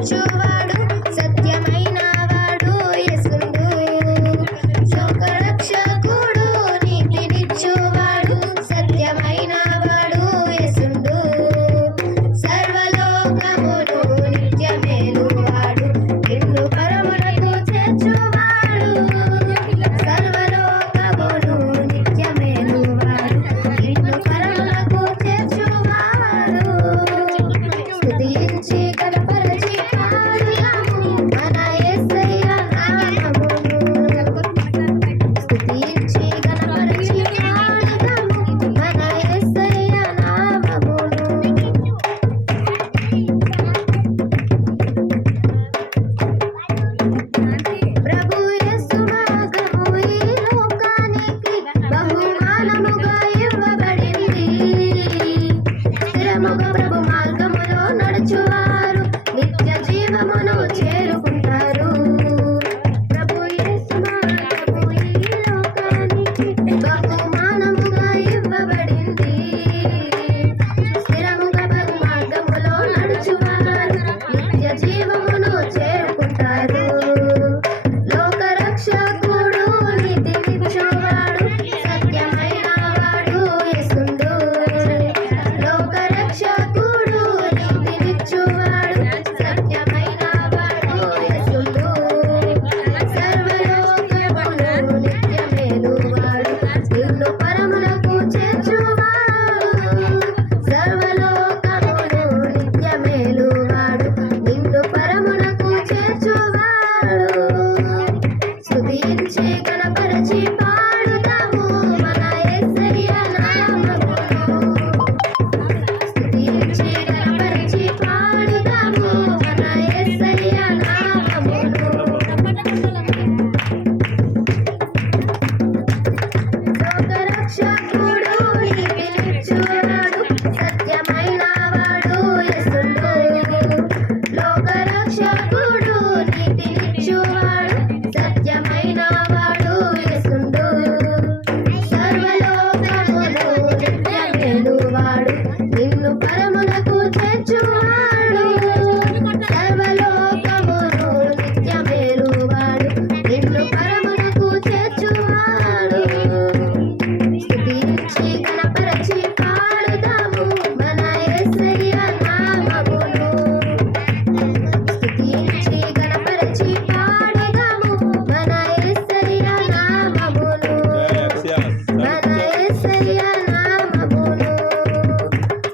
తీర్చువాడు సత్యమైన వాడు యేసుండు లోకరక్షకుడు నీతినిచ్చువాడు సత్యమైన వాడు యేసుండు సర్వలోకమును నిత్యమేలువాడు నిన్ను పరమునకు చేర్చువాడు సర్వలోకమును నిత్యమేలువాడు నిన్ను పరమునకు చేర్చువాడు స్తుతించి కనపరచి పాడుదాము మన యేసయ్య నామమును స్తుతించి కనపరచి పాడుదాము మన యేసయ్య నామమును ప్రభు యేసు మార్గము ఈ లోకానికి బహుమానముగా ఇవ్వబడింది స్థిరముగా ప్రభు మార్గములో నడుచువారు నిత్య జీవమును చేరుకుంటారు ప్రభు యేసు మార్గము ఈ లోకానికి బహుమానముగా ఇవ్వబడింది స్థిరముగా ప్రభు మార్గములో నడుచువారు నిత్య జీవమును చేరుకుంటారు లోకరక్షకుడు నీతినిచ్చువాడు సత్యమైన వాడు యేసుండు లోకరక్షకుడు నీతినిచ్చువాడు సత్యమైన వాడు యేసుండు సర్వలోకమును నిత్యమేలువాడు నిన్ను పరమునకు చేర్చువాడు సర్వలోకమును నిత్యమేలువాడు నిన్ను పరమునకు చేర్చువాడు స్తుతించి కనపరచి పాడుదాము మన యేసయ్య నామమును స్తుతించి కనపరచి పాడుదాము మన యేసయ్య నామమును లోకరక్షకుడు నీతినిచ్చువాడు సత్యమైన వాడు యేసుండు లోకరక్షకుడు నీతినిచ్చువాడు సత్యమైన వాడు యేసుండు సర్వలోకమును నిత్యమేలువాడు నిన్ను పరమునకు చేర్చువాడు సర్వలోకమును నిత్యమేలువాడు నిన్ను పరమునకు చేర్చువాడు స్తుతించి కనపరచి పాడుదాము మన యేసయ్య నామమును స్తుతించి కనపరచి పాడుదాము మన యేసయ్య నామమును మన యేసయ్య నామమును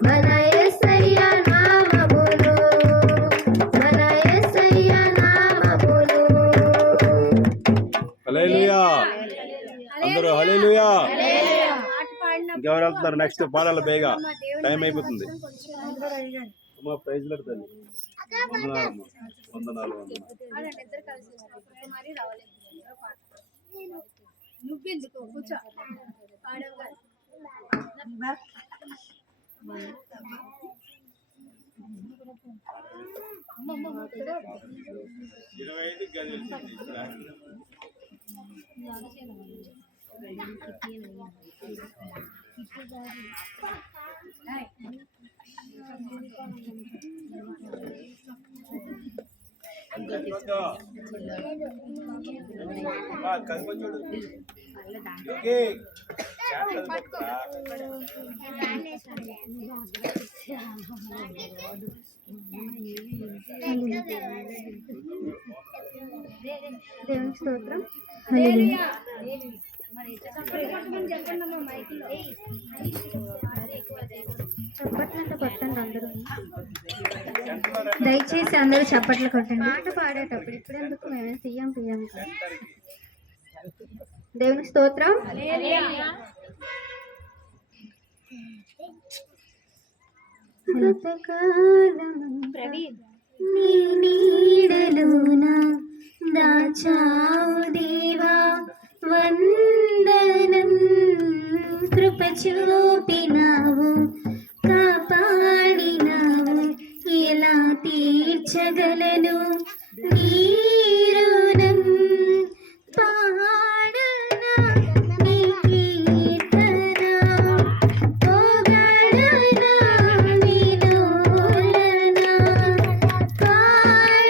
మన యేసయ్య నామమును మన యేసయ్య నామమును హల్లెలూయా అందరూ హల్లెలూయా ఇంకెవరు వెళ్తున్నారు నెక్స్ట్ పాడాలి బేగా టైం అయిపోతుంది అమ్మా ప్రైజ్ పెడతాను వందనాలు వందనాలు నువ్వెందుకు కూర్చో దేవునికి స్తోత్రం హల్లెలూయా చప్పట్లంటే కొట్టండి అందరూ దయచేసి అందరూ చప్పట్లు కొట్టండి పాట పాడేటప్పుడు ఇప్పుడు ఎందుకు మేమే సీఎం పిఎం దేవునికి స్తోత్రం నీ నీడలోన దాచావు దేవా వందనం కృప చూపినావు కాపాడినావు ఎలా తీర్చగలను నీ రుణం పాడనా నీ కీర్తన పొగడనా విలోలనా పాడనా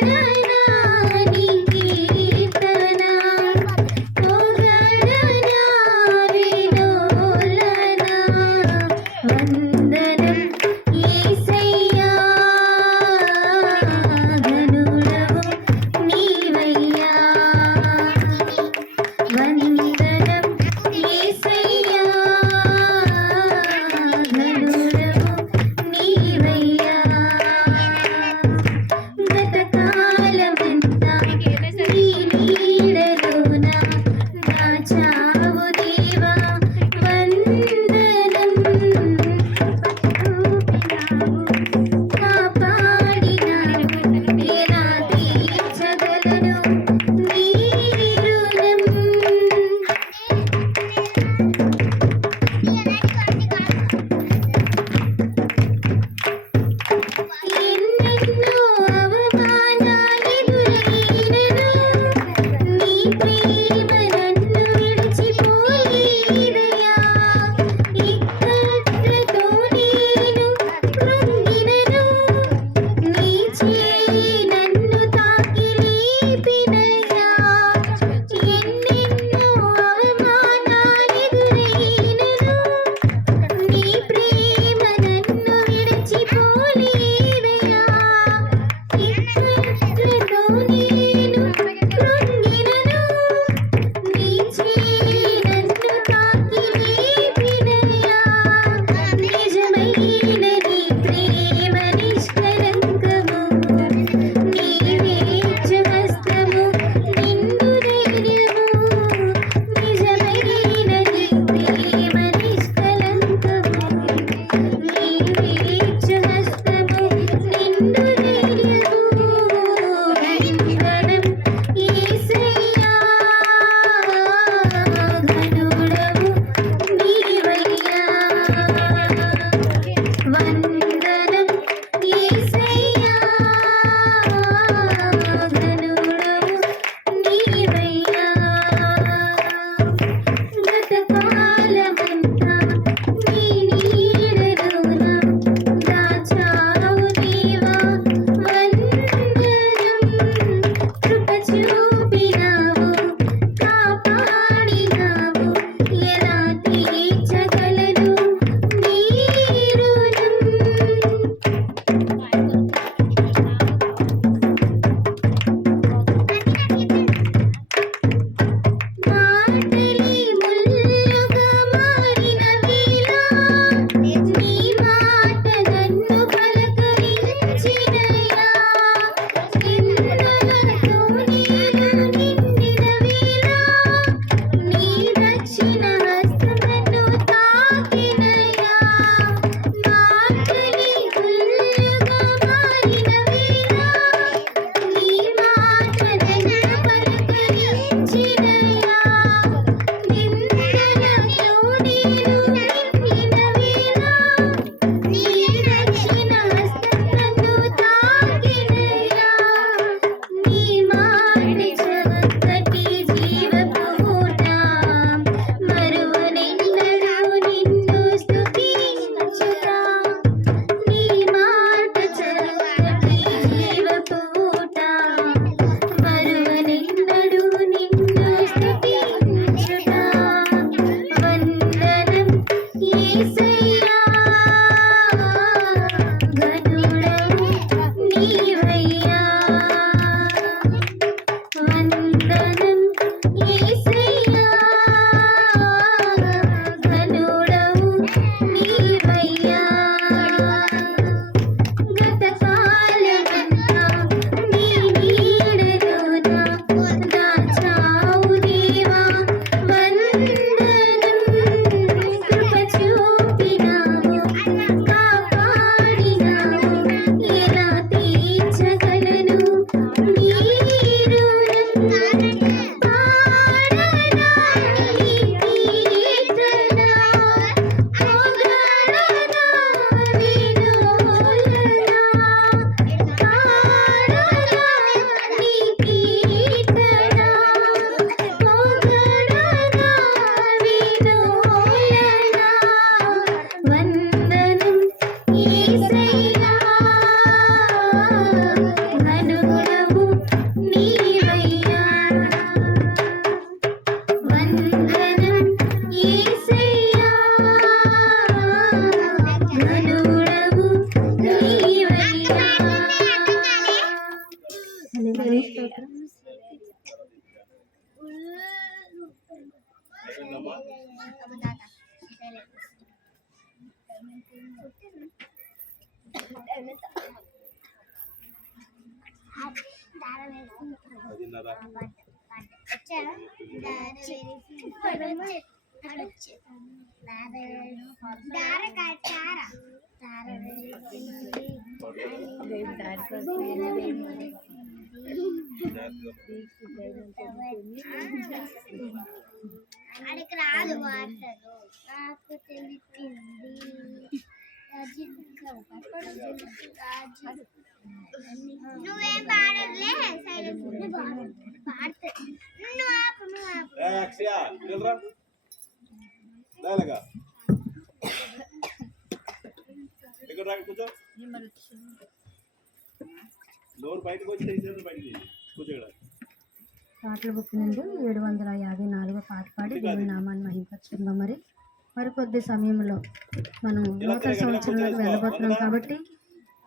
స్తోత్రం. అడికి రాదు వార్తలు నాకు తెలిపింది నువ్వేం పాడలే పాడుతా నువ్వు ఆపు నువ్వు ఆపు అక్షయ వెళ్ళరా లేలగా ఇక్కడ రా కూర్చో డోర్ బయటకు వచ్చి తీసేది బయటికి కూర్చో ఇక్కడ పాటల బుక్ నుండి 754 పాట పాడి దేవుని నామాన్ని మహిమపరుచుకుందాం. మరి కొద్ది సమయంలో మనం నూతన సంవత్సరంలోకి వెళ్ళబోతున్నాం కాబట్టి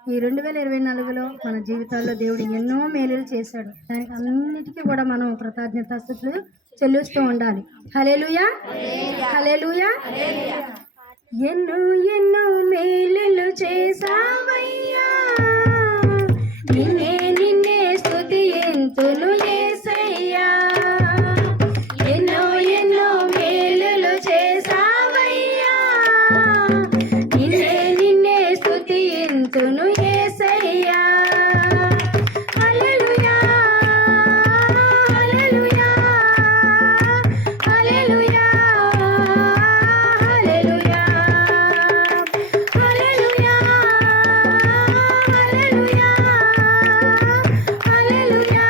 ఈ 2024లో మన జీవితాల్లో దేవుడు ఎన్నో మేలులు చేశాడు. దానికి అన్నిటికీ కూడా మనం కృతజ్ఞతాస్తుతులు చెల్లిస్తూ ఉండాలి. హల్లెలూయా హల్లెలూయా. ఎన్నో ఎన్నో మేలులు చేసావయ్యా, నిన్నే నిన్నే స్తుతింతును యేసయ్యా. ఎన్నో ఎన్నో మేలులు చేసావయ్యా, నిన్నే నిన్నే స్తుతింతును యేసయ్యా. హల్లెలూయా హల్లెలూయా హల్లెలూయా హల్లెలూయా హల్లెలూయా హల్లెలూయా హల్లెలూయా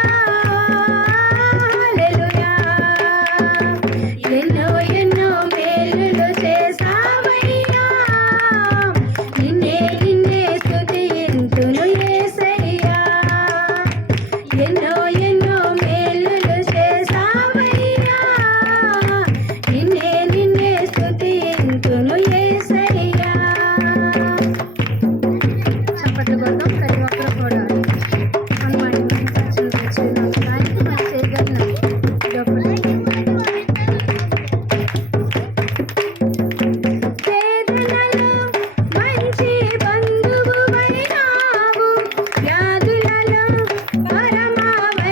హల్లెలూయా. ఎన్నో ఎన్నో మేలులు చేసావయ్యా, నిన్నే నిన్నే స్తుతింతును యేసయ్యా. ఎన్నో ఎన్నో మేలులు చేసావయ్యా, నిన్నే నిన్నే స్తుతింతును యేసయ్యా. చప్పట్లు కొడదాం ప్రతి ఒక్కరు కూడా. హనుమాన్ మంచి దానికి మనం చేయగలిగిన వేదనలో మంచి బంధువువైనావు, వ్యాధులలో పరమావధివైనావు.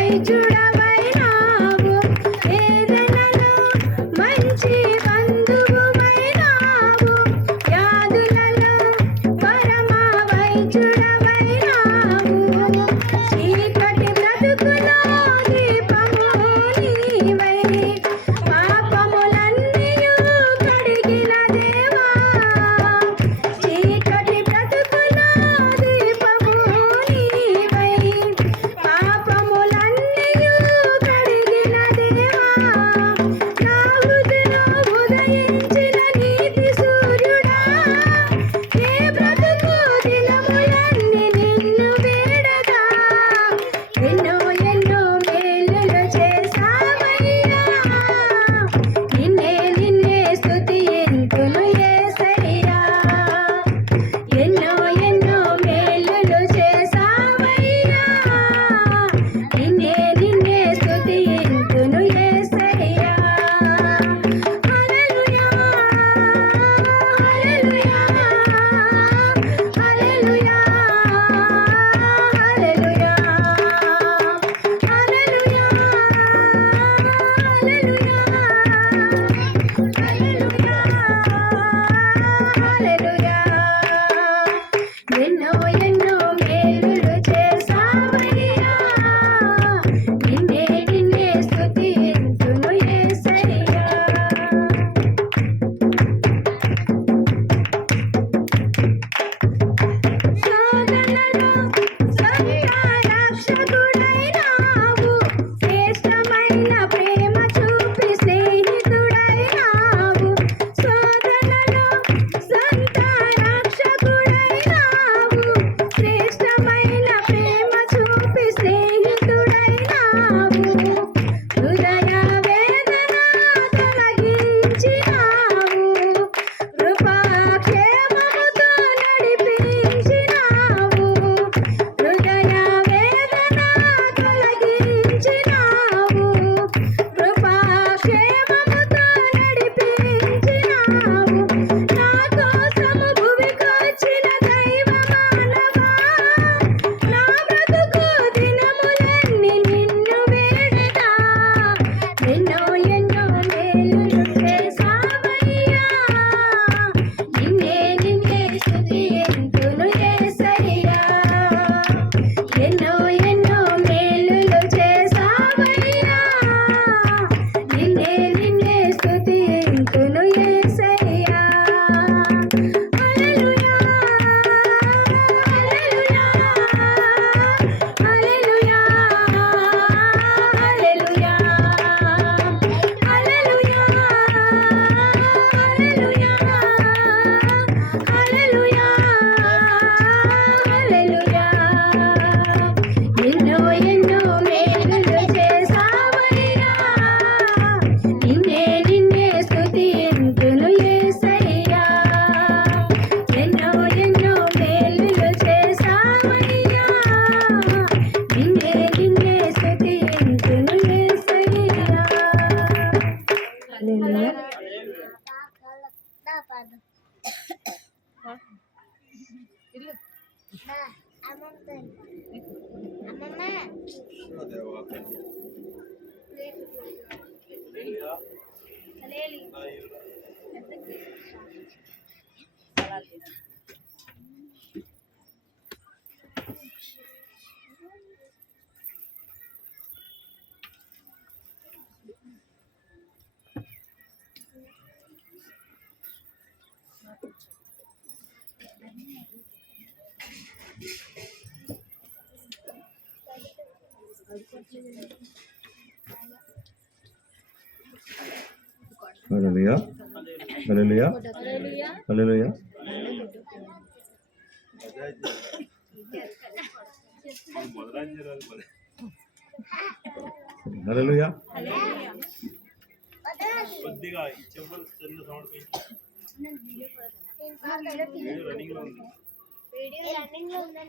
దేవా హల్లెలూయా హల్లెలూయా హల్లెలూయా. హల్లెలూయా. కొద్దిగా ఈ చెవులు సెల్ సౌండ్ రన్నింగ్ లో ఉంది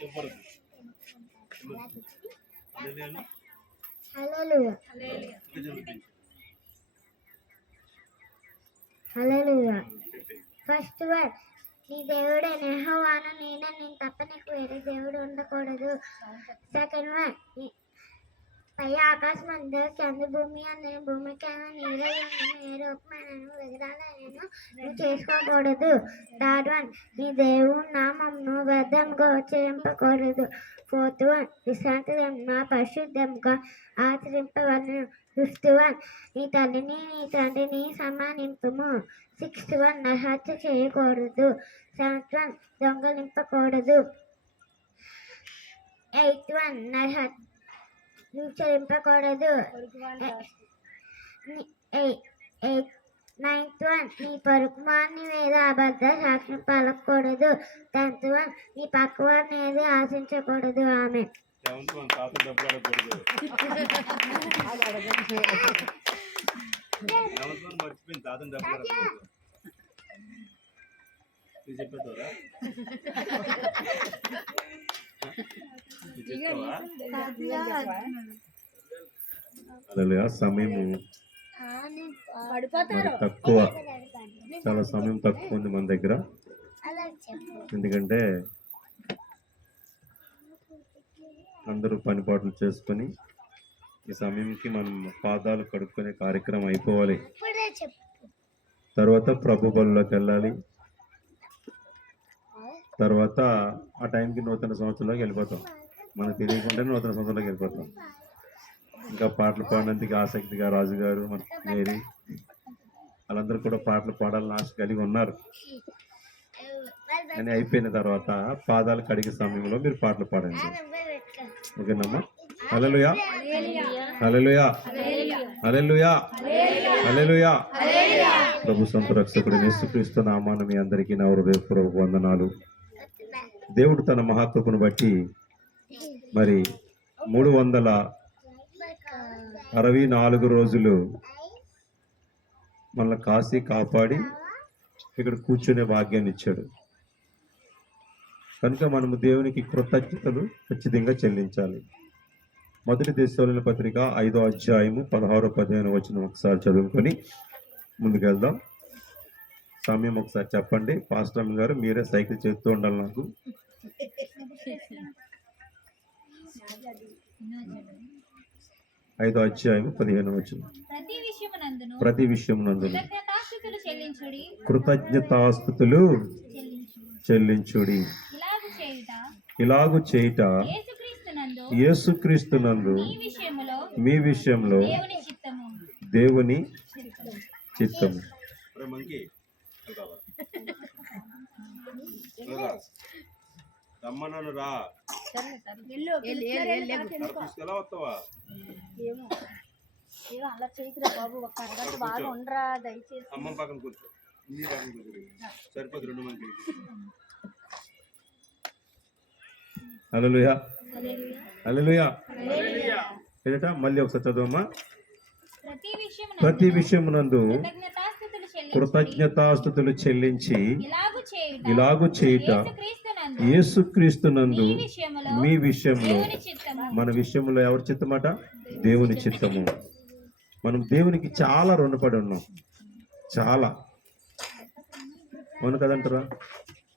చెప్పరు హల్లెలూయా హల్లెలూయా. ఫస్ట్ వర్డ్, నీ దేవుడే యెహోవాను నేనే, నేను తప్ప నీకు వేరే దేవుడు ఉండకూడదు. సెకండ్ వర్డ్, పై ఆకాశం అందు చంద్ర భూమి అనే భూమికైనా నీరై ఉన్న ఏ రూపమైనను విగ్రహాలైనను నువ్వు చేసుకోకూడదు. థర్డ్ వన్, నీ దేవుని నామమును వ్యర్థంగా ఉచ్చరింపకూడదు. ఫోర్త్ వన్, విశ్రాంతి దినమున పరిశుద్ధంగా ఆచరింపవలెను. ఫిఫ్త్ వన్, నీ తల్లిని నీ తండ్రిని సన్మానింపుము. సిక్స్త్ వన్, నరహత్య చేయకూడదు. సెవెంత్ వన్, దొంగలింపకూడదు. ఎయిత్ వన్, ఉచ్చరింపకూడదు. నైన్త్ వన్, నీ పొరుగువాని మీద అబద్ధ సాక్ష్యం పలకూడదు. 10th వన్, నీ పక్కవారిని ఏది ఆశించకూడదు. ఆమె తాత డబ్బులు అడగకూడదు. మర్చిపోయింది తాతని డబ్బులు అడగకూడదు. చెప్పేస్తారా హల్లెలూయా. సమయము తక్కువ, చాలా సమయం తక్కువ ఉంది మన దగ్గర. ఎందుకంటే అందరూ పనిపాట్లు చేసుకొని ఈ సమయంకి మనం పాదాలు కడుక్కునే కార్యక్రమం అయిపోవాలి. తర్వాత ప్రభు బలులోకి వెళ్ళాలి. తర్వాత ఆ టైంకి నూతన సంవత్సరంలోకి వెళ్ళిపోతాం. మనకు తెలియకుండానే నూతన సంవత్సరంలోకి వెళ్ళిపోతాం. ఇంకా పాటలు పాడడానికి ఆసక్తిగా రాజుగారు, మన మేరీ వాళ్ళందరూ కూడా పాటలు పాడాలని ఆశ కలిగి ఉన్నారు. అని అయిపోయిన తర్వాత పాదాలు కడిగే సమయంలో మీరు పాటలు పాడండి. ఓకేనమ్మా? హల్లెలూయా హల్లెలూయా హల్లెలూయా హల్లెలూయా. ప్రభు సొంత రక్షకుడు యేసుక్రీస్తు నామాన మీ అందరికీ నా హృదయపూర్వక వందనాలు. దేవుడు తన మహాకృపను బట్టి మరి 364 రోజులు మనల్ని కాసి కాపాడి ఇక్కడ కూర్చునే భాగ్యాన్ని ఇచ్చాడు. కనుక మనము దేవునికి కృతజ్ఞతలు ఖచ్చితంగా చెల్లించాలి. మొదటి దశలోని పత్రిక 5వ అధ్యాయము 16-15 వచనం ఒకసారి చదువుకొని ముందుకెళ్దాం. సమయం ఒకసారి చెప్పండి. పాస్టర్ గారు మీరే సైకిల్ చేస్తూ ఉండాలి. నాకు 5వ అధ్యాయము 15వ వచనం. ప్రతి విషయమునందును కృతజ్ఞతాస్తుతులు చెల్లించుడి. ఇలాగు చేయుట యేసుక్రీస్తునందు మీ విషయంలో దేవుని చిత్తము. రమ్మన్నాను రా. ఎలా వస్తావా? అలా చేయకురా బాబు, ఒక అరగంట బాగా ఉండరా దయచేసి. అమ్మ పక్కన కూర్చో, నీ పక్కన కూర్చో, సరిపోదు 2 మందికి. హల్లెలూయా హల్లెలూయా. ఏదట మళ్ళీ ఒకసారి చదవమ్మా. ప్రతి విషయమునందు కృతజ్ఞతాస్తుతులు చెల్లించి ఇలాగు చేయుట యేసుక్రీస్తునందు మీ విషయంలో, మన విషయంలో ఎవరి చిత్తమాట? దేవుని చిత్తము. మనం దేవునికి చాలా రుణపడి ఉన్నాం. చాలా అవును కదంటారా?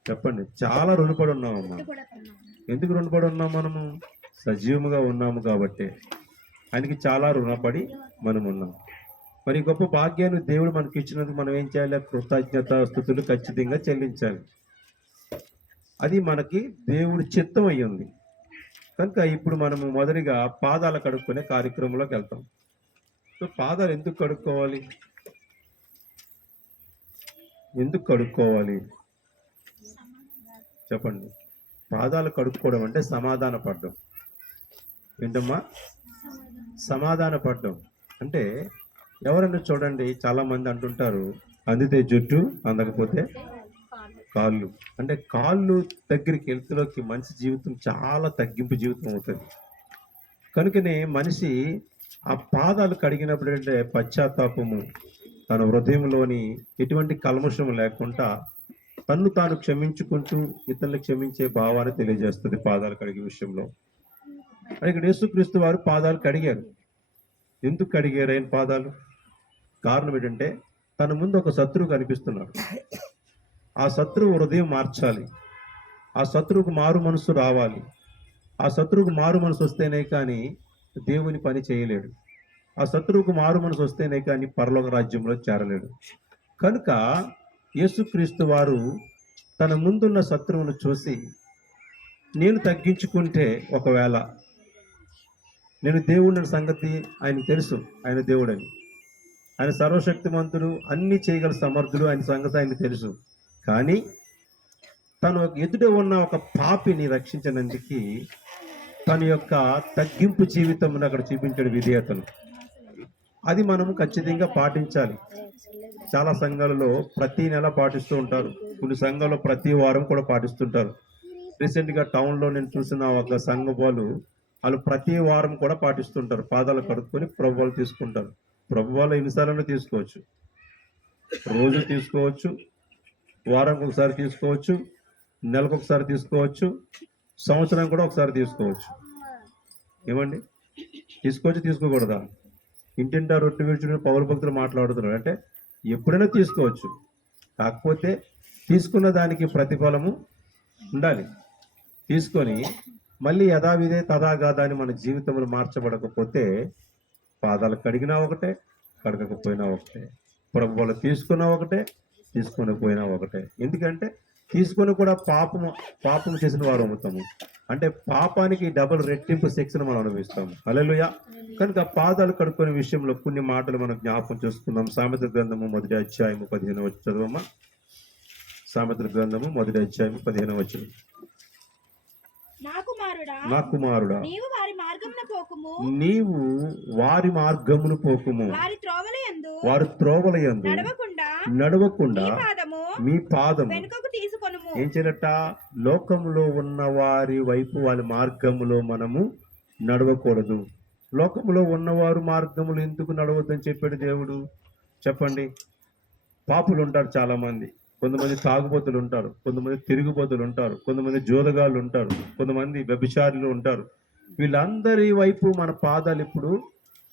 చెప్పండి. చాలా రుణపడి ఉన్నామమ్మా. ఎందుకు రుణపడి ఉన్నాం? మనము సజీవముగా ఉన్నాము కాబట్టి ఆయనకి చాలా రుణపడి మనం ఉన్నాం. మరి ఈ గొప్ప భాగ్యాన్ని దేవుడు మనకి ఇచ్చినందుకు మనం ఏం చేయాలి? కృతజ్ఞత స్తుతులు ఖచ్చితంగా చెల్లించాలి. అది మనకి దేవుడి చిత్తం అయ్యింది కనుక ఇప్పుడు మనము మొదటిగా పాదాలు కడుక్కునే కార్యక్రమంలోకి వెళ్తాం. సో పాదాలు ఎందుకు కడుక్కోవాలి? ఎందుకు కడుక్కోవాలి చెప్పండి. పాదాలు కడుక్కోవడం అంటే సమాధాన పడ్డం. ఏంటమ్మా? సమాధాన పడ్డం అంటే ఎవరన్నా చూడండి, చాలా మంది అంటుంటారు అందితే జుట్టు అందకపోతే కాళ్ళు. అంటే కాళ్ళు దగ్గరికి వెళ్తులోకి మనిషి జీవితం చాలా తగ్గింపు జీవితం అవుతుంది. కనుకనే మనిషి ఆ పాదాలు కడిగినప్పుడు అంటే పశ్చాత్తాపము, తన హృదయంలోని ఎటువంటి కల్మషం లేకుండా తన్ను తాను క్షమించుకుంటూ ఇతరులు క్షమించే భావాన్ని తెలియజేస్తుంది పాదాలు కడిగే విషయంలో. ఇక్కడ యేసుక్రీస్తు వారు పాదాలు కడిగారు. ఎందుకు కడిగారు ఆయన పాదాలు? కారణం ఏంటంటే తన ముందు ఒక శత్రువు కనిపిస్తున్నాడు. ఆ శత్రువు హృదయం మార్చాలి. ఆ శత్రువుకు మారు మనసు రావాలి. ఆ శత్రువుకు మారు మనసు వస్తేనే కానీ దేవుని పని చేయలేడు. ఆ శత్రువుకు మారు మనసు వస్తేనే కానీ పరలోక రాజ్యంలో చేరలేడు. కనుక యేసుక్రీస్తు వారు తన ముందున్న శత్రువును చూసి, నేను తగ్గించుకుంటే ఒకవేళ నేను దేవుడిని సంగతి ఆయనకు తెలుసు, ఆయన దేవుడని, ఆయన సర్వశక్తిమంతుడు, అన్ని చేయగల సమర్థుడు, ఆయన సంగతి ఆయన తెలుసు. కానీ తను ఎదుట ఉన్న ఒక పాపిని రక్షించడానికి తన యొక్క తగ్గింపు జీవితం అక్కడ చూపించాడు, విధేయతను. అది మనము ఖచ్చితంగా పాటించాలి. చాలా సంఘాలలో ప్రతి నెల పాటిస్తూ ఉంటారు, కొన్ని సంఘాల్లో ప్రతి వారం కూడా పాటిస్తుంటారు. రీసెంట్గా టౌన్లో నేను చూసిన ఒక సంఘం వాళ్ళు ప్రతి వారం కూడా పాటిస్తుంటారు. పాదాలు కడుక్కొని ప్రభువాలు తీసుకుంటారు. ప్రభువాలు ఎన్నిసార్లు తీసుకోవచ్చు, రోజు తీసుకోవచ్చు, వారానికి ఒకసారి తీసుకోవచ్చు, నెలకు ఒకసారి తీసుకోవచ్చు, సంవత్సరం కూడా ఒకసారి తీసుకోవచ్చు. ఏమండి? తీసుకోవచ్చు, తీసుకోకూడదా? ఇంటింటా రొట్టె విడిచిన పౌర భక్తులు మాట్లాడుతున్నారు అంటే ఎప్పుడైనా తీసుకోవచ్చు. కాకపోతే తీసుకున్న దానికి ప్రతిఫలము ఉండాలి. తీసుకొని మళ్ళీ యథావిధే తదాగాదా అని మన జీవితంలో మార్చబడకపోతే పాదాలు కడిగినా ఒకటే, కడగకపోయినా ఒకటే. ప్రభువులు తీసుకున్నా ఒకటే, తీసుకొని పోయినా ఒకటే. ఎందుకంటే తీసుకొని కూడా పాపము చేసిన వారు అవుతాము. అంటే పాపానికి డబుల్ రెట్టింపు శిక్షను మనం అనుభవిస్తాము. హల్లెలూయా. కనుక పాదాలు కడుక్కునే విషయంలో కొన్ని మాటలు మనం జ్ఞాపకం చేసుకుందాం. సామెతల గ్రంథము 1వ అధ్యాయము 15వ వచనం చదవమ్మా. సామెతల గ్రంథము 1వ అధ్యాయము 15వ వచనం. నా కుమారుడా, నీవు వారి మార్గమును పోకుము, వారి త్రోవలయందు నడవకుండా మీ పాదము ఏం చేయాలట? లోకములో ఉన్న వారి వైపు వాళ్ళ మార్గములో మనము నడవకూడదు. లోకములో ఉన్నవారు మార్గములు ఎందుకు నడవద్దని చెప్పాడు దేవుడు? చెప్పండి. పాపులు ఉంటారు చాలా మంది, కొంతమంది తాగుబోతులు ఉంటారు, కొంతమంది తిరుగుబోతులు ఉంటారు, కొంతమంది జోదగాళ్ళు ఉంటారు, కొంతమంది వ్యభిచారులు ఉంటారు. వీళ్ళందరి వైపు మన పాదాలు ఇప్పుడు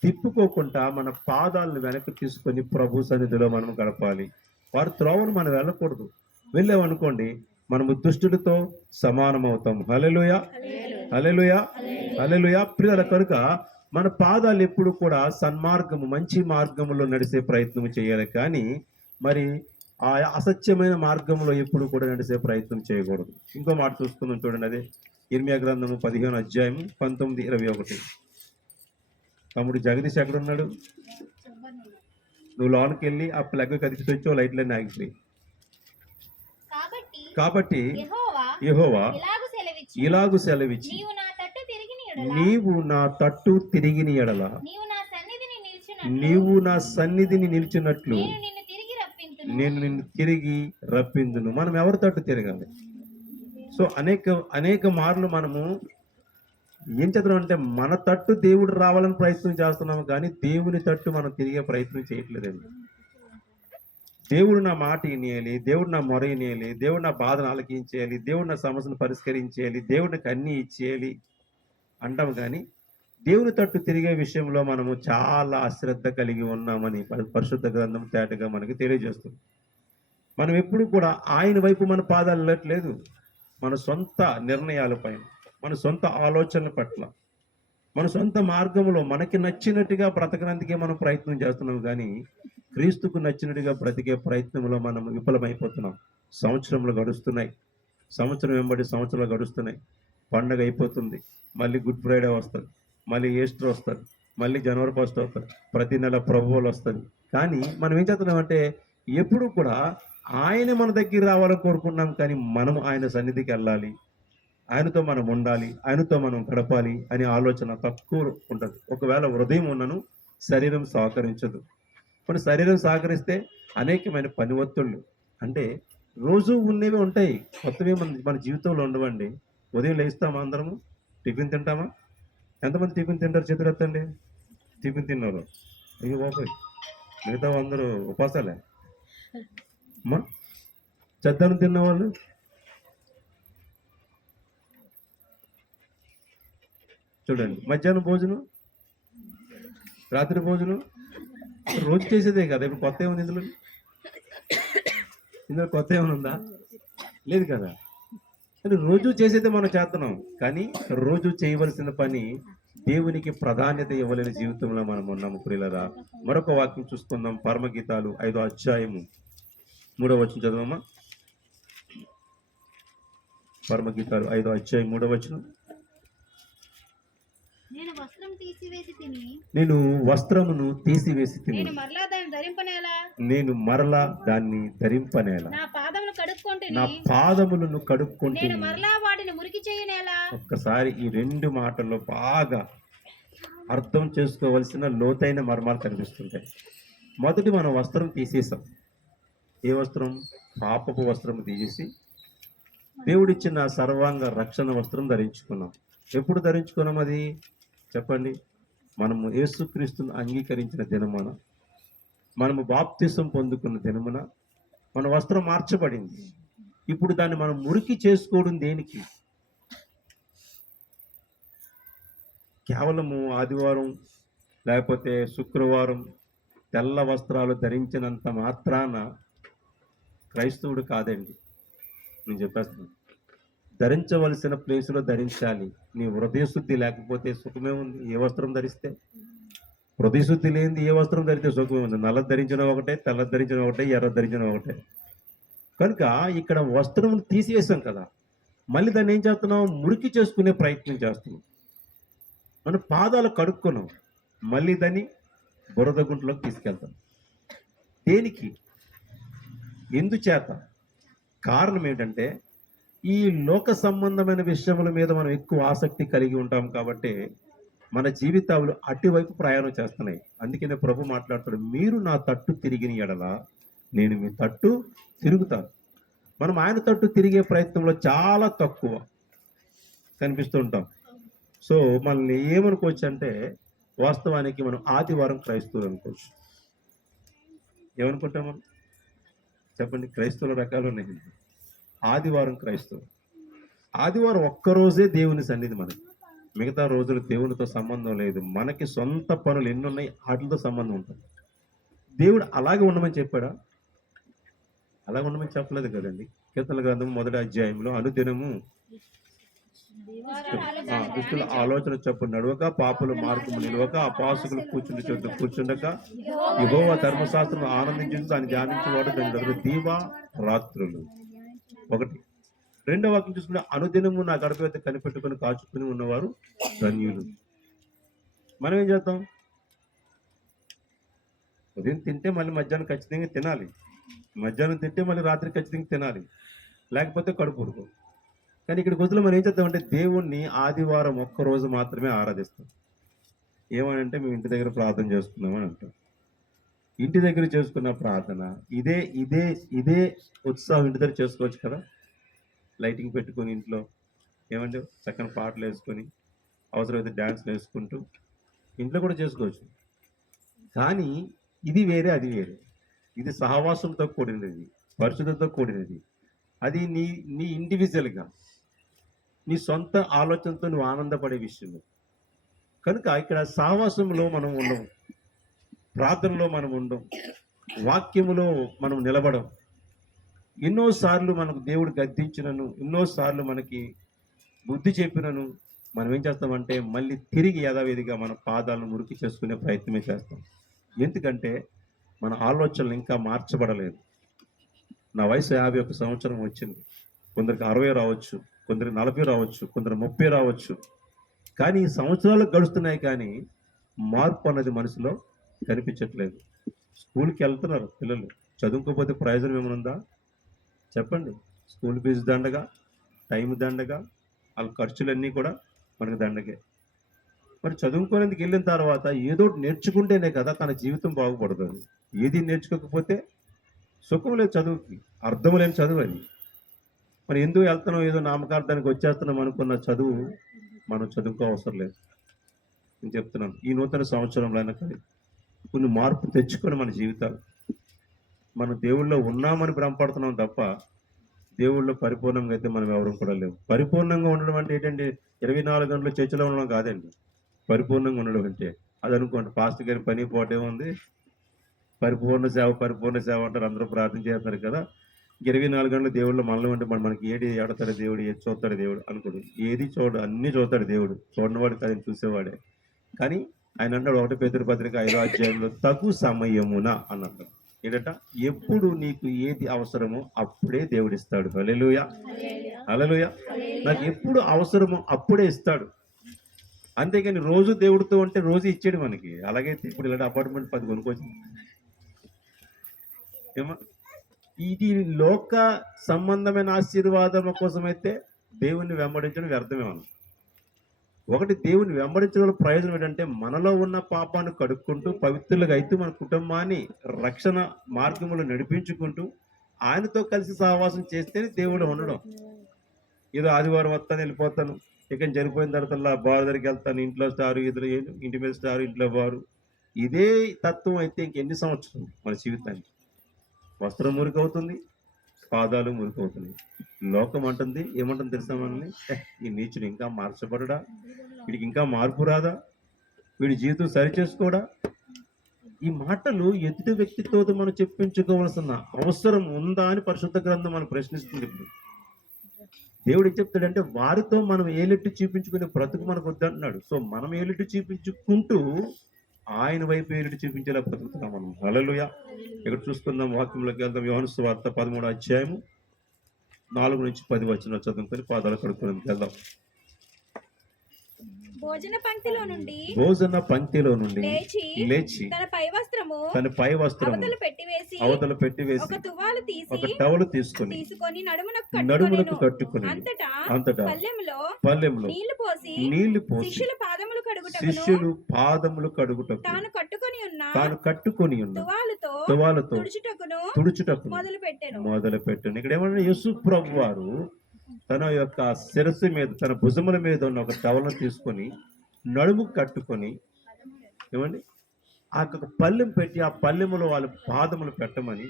తిప్పుకోకుండా మన పాదాలను వెనక్కి తీసుకొని ప్రభు సన్నిధిలో మనం గడపాలి. వారి త్రోవను మనం వెళ్ళకూడదు. వెళ్ళామనుకోండి మనము దుష్టులతో సమానం అవుతాం. హల్లెలూయా, హల్లెలూయా, హల్లెలూయా. ప్రియుల కనుక మన పాదాలు ఎప్పుడు కూడా సన్మార్గము, మంచి మార్గంలో నడిచే ప్రయత్నం చేయాలి. కానీ మరి ఆ అసత్యమైన మార్గంలో ఎప్పుడు కూడా నడిచే ప్రయత్నం చేయకూడదు. ఇంకో మాట చూసుకుందాం, చూడండి. అదే ఇర్మియా గ్రంథము 15వ అధ్యాయము 19-21. తమ్ముడు జగదీష్ ఎక్కడున్నాడు? నువ్వు లోనికి వెళ్ళి ఆ ప్లగ్ కదిలిసి వచ్చావు, లైట్లన్నీ ఆగిపోయి. కాబట్టి యెహోవా ఇలాగు సెలవిచ్చి, నీవు నా తట్టు తిరిగిన ఎడల నీవు నా సన్నిధిని నిలిచినట్లు నేను నిన్ను తిరిగి రప్పిందును. మనం ఎవరి తట్టు తిరగాలి? సో అనేక మార్లు మనము ఏం చేస్తున్నాం అంటే మన తట్టు దేవుడు రావాలని ప్రయత్నం చేస్తున్నాము, కానీ దేవుని తట్టు మనం తిరిగే ప్రయత్నం చేయట్లేదండి. దేవుడు నా మాట వినేయాలి, దేవుడు నా మొర వినేయాలి, దేవుడు నా బాధను ఆలకించేయాలి, దేవుడు నా సమస్యను పరిష్కరించేయాలి, దేవుడికి అన్నీ ఇచ్చేయాలి అంటాం. కానీ దేవుని తట్టు తిరిగే విషయంలో మనము చాలా అశ్రద్ధ కలిగి ఉన్నామని పరిశుద్ధ గ్రంథం తేటగా మనకి తెలియజేస్తుంది. మనం ఎప్పుడు కూడా ఆయన వైపు మన పాదాలు వెళ్ళట్లేదు, మన సొంత నిర్ణయాల పైన, మన సొంత ఆలోచనల పట్ల, మన సొంత మార్గంలో మనకి నచ్చినట్టుగా బ్రతకనందుకే మనం ప్రయత్నం చేస్తున్నాం, కానీ క్రీస్తుకు నచ్చినట్టుగా బ్రతికే ప్రయత్నంలో మనం విఫలమైపోతున్నాం. సంవత్సరంలో గడుస్తున్నాయి, సంవత్సరం వెంబడి సంవత్సరాలు గడుస్తున్నాయి. పండగ అయిపోతుంది, మళ్ళీ గుడ్ ఫ్రైడే వస్తుంది, మళ్ళీ ఈస్టర్ వస్తుంది, మళ్ళీ జనవరి 1 వస్తుంది, ప్రతి నెల ప్రభువులు వస్తుంది. కానీ మనం ఏం చేస్తున్నామంటే ఎప్పుడు కూడా ఆయన మన దగ్గర రావాలని కోరుకుంటున్నాం, కానీ మనం ఆయన సన్నిధికి వెళ్ళాలి, ఆయనతో మనం ఉండాలి, ఆయనతో మనం గడపాలి అనే ఆలోచన తక్కువ ఉంటుంది. ఒకవేళ హృదయం ఉన్నను శరీరం సహకరించదు. కొన్ని శరీరం సహకరిస్తే అనేకమైన పని ఒత్తిళ్ళు, అంటే రోజు ఉన్నవి ఉంటాయి, కొత్తవి మన జీవితంలో ఉండవండి. ఉదయం లేస్తామా, అందరము టిఫిన్ తింటామా? ఎంతమంది టిఫిన్ తింటారు? చేతులు ఎత్తండి. టిఫిన్ తిన్నారు? అయ్యో బాబాయ్, మిగతా అందరూ ఉపాసాలే. అమ్మా, చెద్దనం తిన్నవాళ్ళు చూడండి. మధ్యాహ్నం భోజనం, రాత్రి భోజనం రోజు చేసేదే కదా. ఇప్పుడు కొత్త ఏముంది ఇందులో? కొత్త ఏమైనా ఉందా? లేదు కదా. కానీ రోజు చేసేదే మనం చేస్తున్నాం, కానీ రోజు చేయవలసిన పని దేవునికి ప్రాధాన్యత ఇవ్వలేని జీవితంలో మనం ఉన్నాము ప్రియులరా. మరొక వాక్యం చూసుకుందాం. పరమగీతాలు 5వ అధ్యాయము 3వ వచనం చదవమ్మా. పరమగీతాలు 5వ అధ్యాయం 3వ వచనం. నేను వస్త్రమును తీసివేసి తిని నేను మరలా దాన్ని ధరింపనేలా, నా పాదములను కడుక్కుంటే వాటిని మురికి చేయనేలా. ఒక్కసారి ఈ 2 మాటల్లో బాగా అర్థం చేసుకోవలసిన లోతైన మర్మాలు కనిపిస్తుంటాయి. మొదటి, మనం వస్త్రం తీసేసాం. ఏ వస్త్రం? పాపపు వస్త్రం తీసేసి దేవుడిచ్చిన సర్వాంగ రక్షణ వస్త్రం ధరించుకున్నాం. ఎప్పుడు ధరించుకున్నాం అది చెప్పండి? మనము యేసుక్రీస్తును అంగీకరించిన దినమున, మనము బాప్తిసం పొందుకున్న దినమున మన వస్త్రం మార్చబడింది. ఇప్పుడు దాన్ని మనం మురికి చేసుకోవడం దేనికి? కేవలము ఆదివారం లేకపోతే శుక్రవారం తెల్ల వస్త్రాలు ధరించినంత మాత్రాన క్రైస్తవుడు కాదండి. నేను చెప్పేస్తున్నాను, ధరించవలసిన ప్లేసులో ధరించాలి. నీ హృదయశుద్ధి లేకపోతే సుఖమే ఉంది. ఏ వస్త్రం ధరిస్తే? హృదయశుద్ధి లేనిది ఏ వస్త్రం ధరిస్తే సుఖమే ఉంది. నల్ల ధరించిన ఒకటే, తెల్ల ధరించిన ఒకటే, ఎర్ర ధరించిన ఒకటే. కనుక ఇక్కడ వస్త్రం తీసివేసాం కదా, మళ్ళీ దాన్ని ఏం చేస్తున్నాం? మురికి చేసుకునే ప్రయత్నం చేస్తున్నాం. మనం పాదాలు కడుక్కున్నాం, మళ్ళీ దాన్ని బురద గుంటలోకి తీసుకెళ్తాం. దేనికి? ఎందుచేత? కారణం ఏంటంటే ఈ లోక సంబంధమైన విషయముల మీద మనం ఎక్కువ ఆసక్తి కలిగి ఉంటాం కాబట్టి మన జీవితాలు అటువైపు ప్రయాణం చేస్తున్నాయి. అందుకనే ప్రభు మాట్లాడుతాడు, మీరు నా తట్టు తిరిగిన ఎడల నేను మీ తట్టు తిరుగుతాను. మనం ఆయన తట్టు తిరిగే ప్రయత్నంలో చాలా తక్కువ కనిపిస్తూ ఉంటాం. సో మనల్ని ఏమనుకోవచ్చు అంటే, వాస్తవానికి మనం ఆదివారం క్రైస్తవులు అనుకోవచ్చు. ఏమనుకుంటాం మనం? చెప్పండి. క్రైస్తవుల రకాలు ఉన్నాయి. ఆదివారం క్రైస్తవులు. ఆదివారం ఒక్కరోజే దేవుని సన్నిధి మనకి. మిగతా రోజులు దేవునితో సంబంధం లేదు. మనకి సొంత పనులు ఎన్ని ఉన్నాయి వాటితో సంబంధం ఉంటుంది. దేవుడు అలాగే ఉండమని చెప్పాడా? అలాగే ఉండమని చెప్పలేదు కదండి. కీర్తనల గ్రంథం 1వ అధ్యాయంలో అనుదినము దుష్టుల ఆలోచన చొప్పున నడవక, పాపుల మార్గము నిలవక, అపాసకులు కూర్చుండి చోటు కూర్చుండక, యెహోవా ధర్మశాస్త్రం ఆనందించు దాన్ని ధ్యానించేవాడు దాని దగ్గర దీవా రాత్రులు. 1. 2వ వాక్యం చూసుకుంటే, అనుదినము నా గడప వద్ద కనిపెట్టుకుని కాచుకుని ఉన్నవారు ధన్యులు. మనం ఏం చేద్దాం? ఉదయం తింటే మళ్ళీ మధ్యాహ్నం ఖచ్చితంగా తినాలి, మధ్యాహ్నం తింటే మళ్ళీ రాత్రి ఖచ్చితంగా తినాలి, లేకపోతే కడుపు ఉరుకు. కానీ ఇక్కడ గొంతులో మనం ఏం చేద్దామంటే, దేవుణ్ణి ఆదివారం ఒక్కరోజు మాత్రమే ఆరాధిస్తాం. ఏమనంటే, మేము ఇంటి దగ్గర ప్రార్థన చేసుకున్నామని అంటాం. ఇంటి దగ్గర చేసుకున్న ప్రార్థన ఇదే ఇదే ఇదే ఉత్సాహం ఇంటి దగ్గర చేసుకోవచ్చు కదా. లైటింగ్ పెట్టుకొని ఇంట్లో ఏమంటే చక్కని పాటలు వేసుకొని, అవసరమైతే డ్యాన్స్లు వేసుకుంటూ ఇంట్లో కూడా చేసుకోవచ్చు. కానీ ఇది వేరే, అది వేరే. ఇది సహవాసంతో కూడినది, పరిశుద్ధతతో కూడినది. అది నీ నీ ఇండివిజువల్గా నీ సొంత ఆలోచనతో నువ్వు ఆనందపడే విషయం. కనుక ఇక్కడ సహవాసంలో మనం ఉండము, ప్రార్థనలో మనం ఉండం, వాక్యములో మనం నిలబడం. ఎన్నోసార్లు మనకు దేవుడు గద్దించినను, ఎన్నోసార్లు మనకి బుద్ధి చెప్పినను మనం ఏం చేస్తామంటే మళ్ళీ తిరిగి యథావిధిగా మన పాదాలను మురికి చేసుకునే ప్రయత్నమే చేస్తాం. ఎందుకంటే మన ఆలోచనలు ఇంకా మార్చబడలేదు. నా వయసు 51 సంవత్సరం వచ్చింది. కొందరికి 60 రావచ్చు, కొందరికి 40 రావచ్చు, కొందరు 30 రావచ్చు. కానీ ఈ సంవత్సరాలు గడుస్తున్నాయి కానీ మార్పు అన్నది మనసులో కనిపించట్లేదు. స్కూల్కి వెళ్తున్నారు పిల్లలు, చదువుకోకపోతే ప్రయోజనం ఏమనుందా చెప్పండి? స్కూల్ ఫీజు దండగా, టైం దండగా, వాళ్ళ ఖర్చులన్నీ కూడా మనకు దండగే. మరి చదువుకోనేందుకు వెళ్ళిన తర్వాత ఏదో నేర్చుకుంటేనే కదా తన జీవితం బాగుపడుతుంది. ఏది నేర్చుకోకపోతే సుఖం లేదు, చదువుకి అర్థం లేని చదువు అది. మరి ఎందుకు వెళ్తున్నాం, ఏదో నామకార్థానికి వచ్చేస్తున్నాం అనుకున్న చదువు మనం చదువుకో అవసరం లేదు. నేను చెప్తున్నాను, ఈ నూతన సంవత్సరంలో అయినా కానీ కొన్ని మార్పు తెచ్చుకొని మన జీవితాలు, మనం దేవుళ్ళో ఉన్నామని భ్రమపడుతున్నాం తప్ప దేవుళ్ళో పరిపూర్ణంగా అయితే మనం ఎవరు కూడా లేవు. పరిపూర్ణంగా ఉండడం అంటే ఏంటంటే 24 గంటలు చర్చలో ఉండడం కాదండి. పరిపూర్ణంగా ఉండడం అంటే అది అనుకోండి, పాస్టర్ గారి పని పోటే ఉంది, పరిపూర్ణ సేవ అంటారు, అందరూ ప్రార్థన చేస్తారు కదా. 24 గంటలు దేవుళ్ళు మనలో ఉంటే మనకి ఏది ఆడతాడు దేవుడు, ఏది చూస్తాడు దేవుడు అనుకోడు. ఏది చూడు, అన్ని చూస్తాడు దేవుడు. చూడనివాడు కాదని చూసేవాడే. కానీ ఆయన అంటాడు 1 పేతురు పత్రిక 5వ అధ్యాయంలో తగు సమయమున అన్నాడు. ఏంటంట, ఎప్పుడు నీకు ఏది అవసరమో అప్పుడే దేవుడు ఇస్తాడు. హల్లెలూయా, హల్లెలూయా. నాకు ఎప్పుడు అవసరమో అప్పుడే ఇస్తాడు. అంతేగాని రోజు దేవుడితో ఉంటే రోజు ఇచ్చాడు మనకి. అలాగైతే ఇప్పుడు ఇలాంటి అపార్ట్మెంట్ 10 కొనుక్కోవచ్చు ఏమో. ఇది లోక సంబంధమైన ఆశీర్వాదం కోసమైతే దేవుణ్ణి వెంబడించడం వ్యర్థమేమన్నా. ఒకటి, దేవుని వెంబడించడం వల్ల ప్రయోజనం ఏంటంటే మనలో ఉన్న పాపాన్ని కడుక్కుంటూ పవిత్రులుగా అయితే మన కుటుంబాన్ని రక్షణ మార్గంలో నడిపించుకుంటూ ఆయనతో కలిసి సహవాసం చేస్తేనే దేవుడు ఉండడం. ఏదో ఆదివారం వస్తాను వెళ్ళిపోతాను, ఇక చనిపోయిన తర్వాత బారు దగ్గరికి వెళ్తాను, ఇంట్లో స్టారు, ఇద్దరు ఇంటి మీద స్టారు, ఇంట్లో బారు. ఇదే తత్వం అయితే ఇంకెన్ని సంవత్సరం మన జీవితానికి. వస్త్రం మురికి అవుతుంది, పాదాలు మురికి అవుతుంది. లోకం అంటుంది, ఏమంటుంది తెలుసా మనల్ని, ఈ నీచుడు ఇంకా మార్చబడడా, వీడికి ఇంకా మార్పు రాదా, వీడి జీవితం సరి చేసుకోడా. ఈ మాటలు ఎదుటి వ్యక్తితో మనం చెప్పించుకోవాల్సిన అవసరం ఉందా అని పరిశుద్ధ గ్రంథం మనం ప్రశ్నిస్తుంది. ఇప్పుడు దేవుడు ఏం చెప్తాడంటే, వారితో మనం ఏలెట్టు చూపించుకునే బ్రతుకు మనకు వద్దంటున్నాడు. సో మనం ఏలెట్టు చూపించుకుంటూ ఆయన వైపు ఏలెట్టు చూపించేలా బ్రతుకుతున్నాం మనం. హల్లెలూయా. ఇక్కడ చూసుకుందాం, వాక్యంలోకి వెళ్దాం. యోహాను సువార్త 13వ అధ్యాయము 4 నుంచి 10 వచనాలు చదువుకొని పాదాలు కడుక్కొని వెళ్దాం. భోజన పంక్తిలో నుండి లేచి తన పై వస్త్రము అవతల పెట్టివేసి ఒక టవలు తీసుకొని నడుమునకు కట్టుకొని అంతటా పల్లెంలో నీళ్లు పోసి శిష్యులు పాదములు కడుగుటకు తాను కట్టుకొని ఉన్న తువాలుతో తుడుచుటకు మొదలు పెట్టాను. ఇక్కడ ఏమన్నా యేసు ప్రభువు వారు తన యొక్క శిరస్సు మీద, తన భుజముల మీద ఉన్న ఒక టవల్ను తీసుకొని నడుము కట్టుకొని ఏమండి ఆ పల్లెం పెట్టి ఆ పల్లెములో వాళ్ళ పాదములు పెట్టమని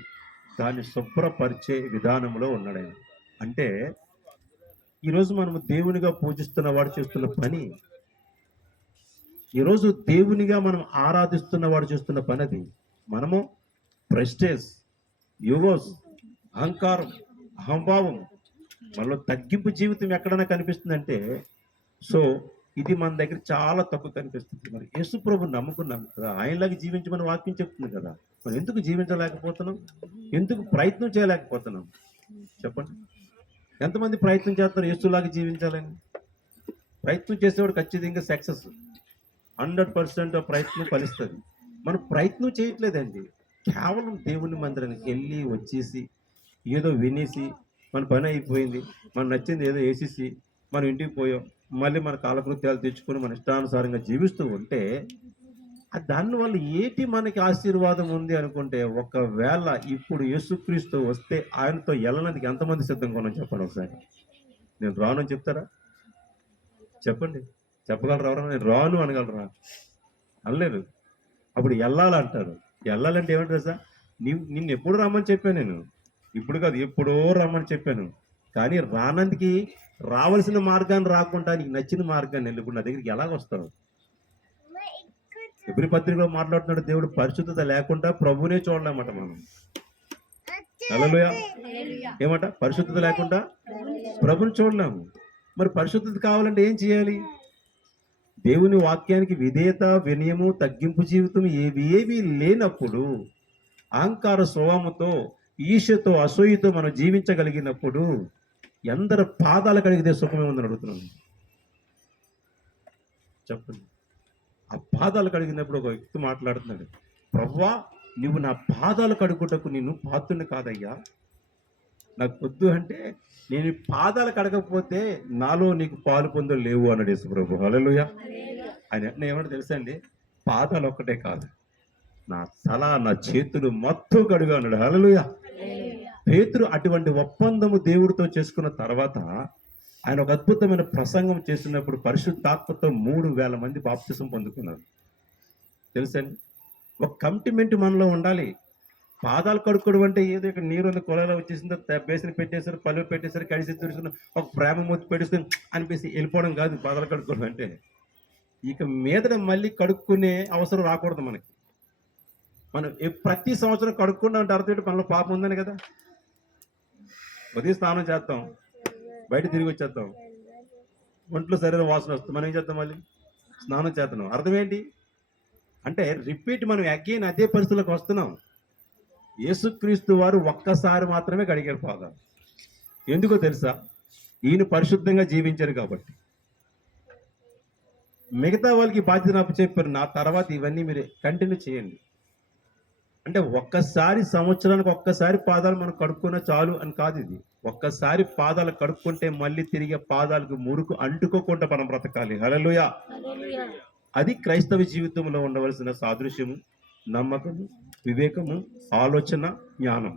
దాన్ని శుభ్రపరిచే విధానంలో ఉన్నాడు ఆయన. అంటే ఈరోజు మనము దేవునిగా పూజిస్తున్న వాడు చేస్తున్న పని, ఈరోజు దేవునిగా మనం ఆరాధిస్తున్న వాడు చేస్తున్న పని అది. మనము ప్రెస్టేజ్, యుగోస్, అహంకారం, అహంభావం, మనలో తగ్గింపు జీవితం ఎక్కడైనా కనిపిస్తుందంటే సో ఇది మన దగ్గర చాలా తక్కువ కనిపిస్తుంది. మరి యేసు ప్రభువుని నమ్ముకున్నాం కదా, ఆయనలాగా జీవించమని వాక్యం చెప్తుంది కదా. మనం ఎందుకు జీవించలేకపోతున్నాం, ఎందుకు ప్రయత్నం చేయలేకపోతున్నాం చెప్పండి? ఎంతమంది ప్రయత్నం చేస్తున్నారు యేసులాగా జీవించాలని? ప్రయత్నం చేసేవాడు ఖచ్చితంగా సక్సెస్ 100% ప్రయత్నం ఫలిస్తుంది. మనం ప్రయత్నం చేయట్లేదండి. కేవలం దేవుని మందిరానికి వెళ్ళి వచ్చేసి ఏదో వినేసి మన పని అయిపోయింది, మనం నచ్చింది ఏదో వేసేసి మనం ఇంటికి పోయాం, మళ్ళీ మన కాలకృత్యాలు తెచ్చుకొని మన ఇష్టానుసారంగా జీవిస్తూ ఉంటే దానివల్ల ఏంటి మనకి ఆశీర్వాదం ఉంది అనుకుంటే, ఒకవేళ ఇప్పుడు యేసుక్రీస్తు వస్తే ఆయనతో వెళ్ళడానికి ఎంతమంది సిద్ధంగా ఉన్నాం చెప్పండి ఒకసారి. నేను రాను అని చెప్తారా? చెప్పండి, చెప్పగలరా? ఎవరన్నా నేను రాను అనగలరా? అనలేరు. అప్పుడు వెళ్ళాలంటారు. వెళ్ళాలంటే ఏమంటారు సార్, నిన్ను ఎప్పుడు రమ్మని చెప్పాను నేను, ఇప్పుడు కాదు ఎప్పుడో రమ్మని చెప్పాను. కానీ రానందుకి రావాల్సిన మార్గాన్ని రాకుండా నీకు నచ్చిన మార్గాన్ని వెళ్ళి నా దగ్గరికి ఎలాగొస్తావు? ఎబ్రీ పత్రికలో మాట్లాడుతున్నాడు, దేవుడు పరిశుద్ధత లేకుండా ప్రభువునే చూడలేమట మనం. హల్లెలూయా. ఏమట? పరిశుద్ధత లేకుండా ప్రభుని చూడలేము. మరి పరిశుద్ధత కావాలంటే ఏం చేయాలి? దేవుని వాక్యానికి విధేయత, వినయము, తగ్గింపు జీవితం ఏవి లేనప్పుడు, అహంకార స్వభావంతో, ఈర్ష్యతో, అసూయతో మనం జీవించగలిగినప్పుడు ఎందరు పాదాలు కడిగితే సుఖమే ఉందని అడుగుతున్నాను. చెప్పండి. ఆ పాదాలు కడిగినప్పుడు ఒక వ్యక్తి మాట్లాడుతున్నాడు, ప్రభువా నువ్వు నా పాదాలు కడుగుటకు నేను పాత్రుని కాదయ్యా, నాకు వద్దు అంటే నేను ఈ పాదాలు కడగకపోతే నాలో నీకు పాలు పొందులు లేవు అన్నాడు యేసు ప్రభు. హల్లెలూయా. ఆయన ఏమన్నా తెలుసా అండి, పాదాలు ఒక్కటే కాదు, నా తల, నా చేతులు మొత్తం కడుగు అన్నాడు. హల్లెలూయా. పేతురు అటువంటి ఒప్పందము దేవుడితో చేసుకున్న తర్వాత ఆయన ఒక అద్భుతమైన ప్రసంగం చేస్తున్నప్పుడు పరిశుద్ధాత్మతో 3,000 మంది బాప్తిసం పొందుకున్నారు. తెలుసండి. ఒక కమిట్మెంట్ మనలో ఉండాలి. పాదాలు కడుక్కోవడం అంటే ఏదో ఇక్కడ నీరు కొలలో వచ్చేసిందో బేసిన్ పెట్టేశారు, పలువు పెట్టేశారు, కడిసి తుడుచుకుని ఒక ప్రేమ మూతి పెట్టేసుకుని అనిపిస్తే వెళ్ళిపోవడం కాదు పాదాలు కడుక్కోవడం అంటే. ఇక మీదట మళ్ళీ కడుక్కునే అవసరం రాకూడదు మనకి. మనం ప్రతి సంవత్సరం కడుక్కుండా అంటే అర్థం మనలో పాపం ఉందని కదా. ఉదయం స్నానం చేస్తాం, బయట తిరిగి వచ్చేద్దాం, ఒంట్లో శరీరం వాసన వస్తుంది, మనం ఏం చేద్దాం? మళ్ళీ స్నానం చేస్తున్నాం. అర్థం ఏంటి అంటే రిపీట్, మనం అగైన్ అదే పరిస్థితులకు వస్తున్నాం. యేసుక్రీస్తు వారు ఒక్కసారి మాత్రమే కడిగారు పాదాలు. ఎందుకో తెలుసా? ఈయన పరిశుద్ధంగా జీవించారు కాబట్టి. మిగతా వాళ్ళకి బాధ్యత చెప్పారు, నా తర్వాత ఇవన్నీ మీరు కంటిన్యూ చేయండి అంటే. ఒక్కసారి సంవత్సరానికి ఒక్కసారి పాదాలు మనం కడుక్కున్నా చాలు అని కాదు. ఇది ఒక్కసారి పాదాలు కడుక్కుంటే మళ్ళీ తిరిగే పాదాలకు మురుకు అంటుకోకుండా మనం బ్రతకాలి. హల్లెలూయా. అది క్రైస్తవ జీవితంలో ఉండవలసిన సాదృశ్యము, నమ్మకము, వివేకము, ఆలోచన, జ్ఞానం.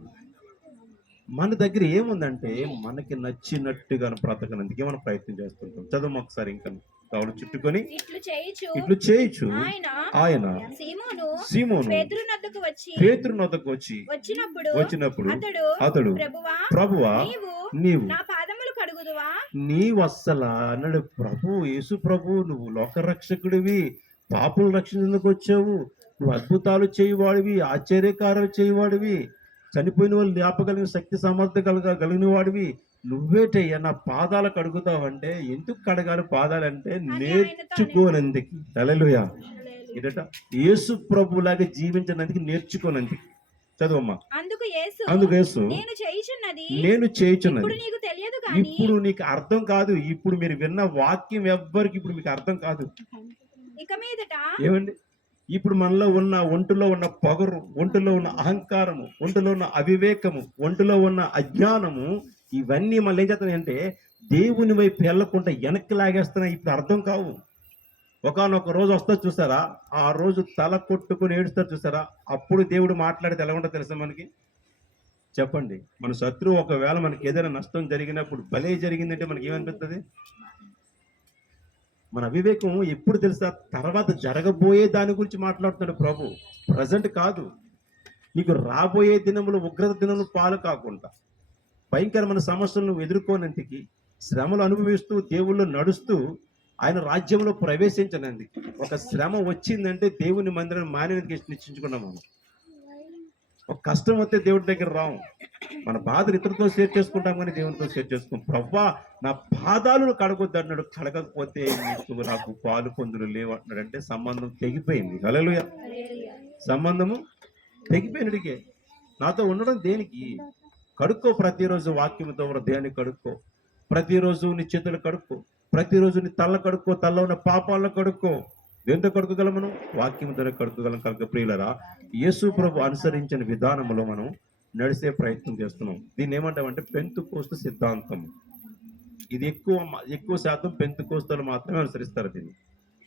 మన దగ్గర ఏముందంటే మనకి నచ్చినట్టుగా బ్రతకనందుకే మనం ప్రయత్నం చేస్తుంటాం. చదువు ఒకసారి ఇంకా కావులు చుట్టుకొని ఇట్లు చేయుచు ఆయన సీమోను పేతురు నొద్దకు వచ్చి వచ్చినప్పుడు అతడు ప్రభువా నీవు అస్సలా అన్నాడు. ప్రభు, యేసు ప్రభు, నువ్వు లోకరక్షకుడివి, పాపులు రక్షించేందుకు వచ్చావు, నువ్వు అద్భుతాలు చేయవాడివి, ఆశ్చర్యకారాలు చేయవాడివి, చనిపోయిన వాళ్ళు జ్ఞాపకలిగిన శక్తి సమర్థ కలిగిన వాడివి, నువ్వేటయ్యా నా పాదాలు కడుగుతావంటే? ఎందుకు కడగాలి పాదాలంటే? నేర్చుకోనందుకు. హల్లెలూయా. ఇదట యేసు ప్రభులాగా జీవించినందుకు, నేర్చుకోనందుకు. చదువమ్మా. అందుకు యేసు నేను చేయుచున్నది ఇప్పుడు నీకు అర్థం కాదు. ఇప్పుడు మీరు విన్న వాక్యం ఎవ్వరికి ఇప్పుడు మీకు అర్థం కాదు. ఏమండి? ఇప్పుడు మనలో ఉన్న ఒంటిలో ఉన్న పొగరు, ఒంటిలో ఉన్న అహంకారము, ఒంటిలో ఉన్న అవివేకము, ఒంటిలో ఉన్న అజ్ఞానము, ఇవన్నీ మళ్ళీ ఏం చేస్తున్నాయంటే దేవుని వైపు వెళ్ళకుండా వెనక్కి లాగేస్తున్నాయి. ఇప్పుడు అర్థం కావు. ఒకనొక రోజు వస్తుంది చూసారా, ఆ రోజు తల కొట్టుకుని ఏడుస్తారు చూసారా, అప్పుడు దేవుడు మాట్లాడితే ఎలా ఉంటుందో తెలుసా మనకి? చెప్పండి. మన శత్రువు ఒకవేళ మనకి ఏదైనా నష్టం జరిగినప్పుడు భలే జరిగిందంటే మనకి ఏమనిపిస్తుంది? మన అవివేకం ఎప్పుడు తెలుసా? తర్వాత జరగబోయే దాని గురించి మాట్లాడుతున్నాడు ప్రభు, ప్రజెంట్ కాదు. నీకు రాబోయే దినములు, ఉగ్రత దినములు పాలు కాకుండా భయంకరమైన సమస్యలను ఎదుర్కోనందుకు, శ్రమలు అనుభవిస్తూ దేవుళ్ళు నడుస్తూ ఆయన రాజ్యంలో ప్రవేశించనందుకు. ఒక శ్రమ వచ్చిందంటే దేవుని మందిరం మానేందుకు నిశ్చయించుకున్నాం మనం. ఒక కష్టం వస్తే దేవుడి దగ్గర రాము, మన బాధలు ఇతరులతో షేర్ చేసుకుంటాం కానీ దేవునితో షేర్ చేసుకుంటాం. ప్రవ్వా నా పాదాలను కడగొద్దు అన్నాడు. కడగకపోతే నీకు నాకు పాలు పొందులు లేవు అంటున్నాడు. అంటే సంబంధం తెగిపోయింది. హల్లెలూయా. సంబంధము తెగిపోయినడికే. నాతో ఉండడం దేనికి? కడుక్కో. ప్రతిరోజు వాక్యంతో హృదయాన్ని కడుక్కో. ప్రతిరోజు నీ చేతులు కడుక్కో. ప్రతిరోజు నీ తల్ల కడుక్కో. తల్ల ఉన్న పాపాలను కడుక్కో. దేంతో కడుకోగలం? మనం వాక్యంతో కడుకోగలం. కనుక ప్రియులరా, యేసు ప్రభు అనుసరించిన విధానంలో మనం నడిసే ప్రయత్నం చేస్తున్నాం. దీన్ని ఏమంటామంటే పెంతుకోస్తు సిద్ధాంతం. ఇది ఎక్కువ శాతం పెంతుకోస్తులు మాత్రమే అనుసరిస్తారు. దీన్ని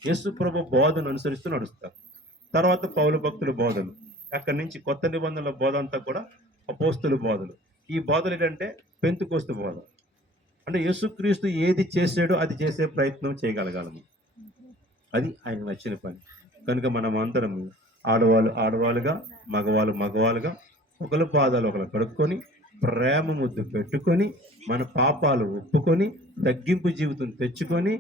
యేసు ప్రభు బోధను అనుసరిస్తూ నడుస్తారు. తర్వాత పౌలు భక్తుల బోధలు, అక్కడి నుంచి కొత్త నిబంధనల బోధ అంతా కూడా అపోస్తుల బోధలు. ఈ బోధలు ఏంటంటే పెంతుకోస్తు బోధ. అంటే యేసుక్రీస్తు ఏది చేసాడో అది చేసే ప్రయత్నం చేయగలగాలము. అది ఆయన నచ్చిన పని. కనుక మనం అందరం ఆడవాళ్ళు ఆడవాళ్ళుగా, మగవాళ్ళు మగవాళ్ళుగా, ఒకరి పాదాలు ఒకరు కడుక్కొని, ప్రేమ ముద్దు పెట్టుకొని, మన పాపాలు ఒప్పుకొని, తగ్గింపు జీవితం తెచ్చుకొని,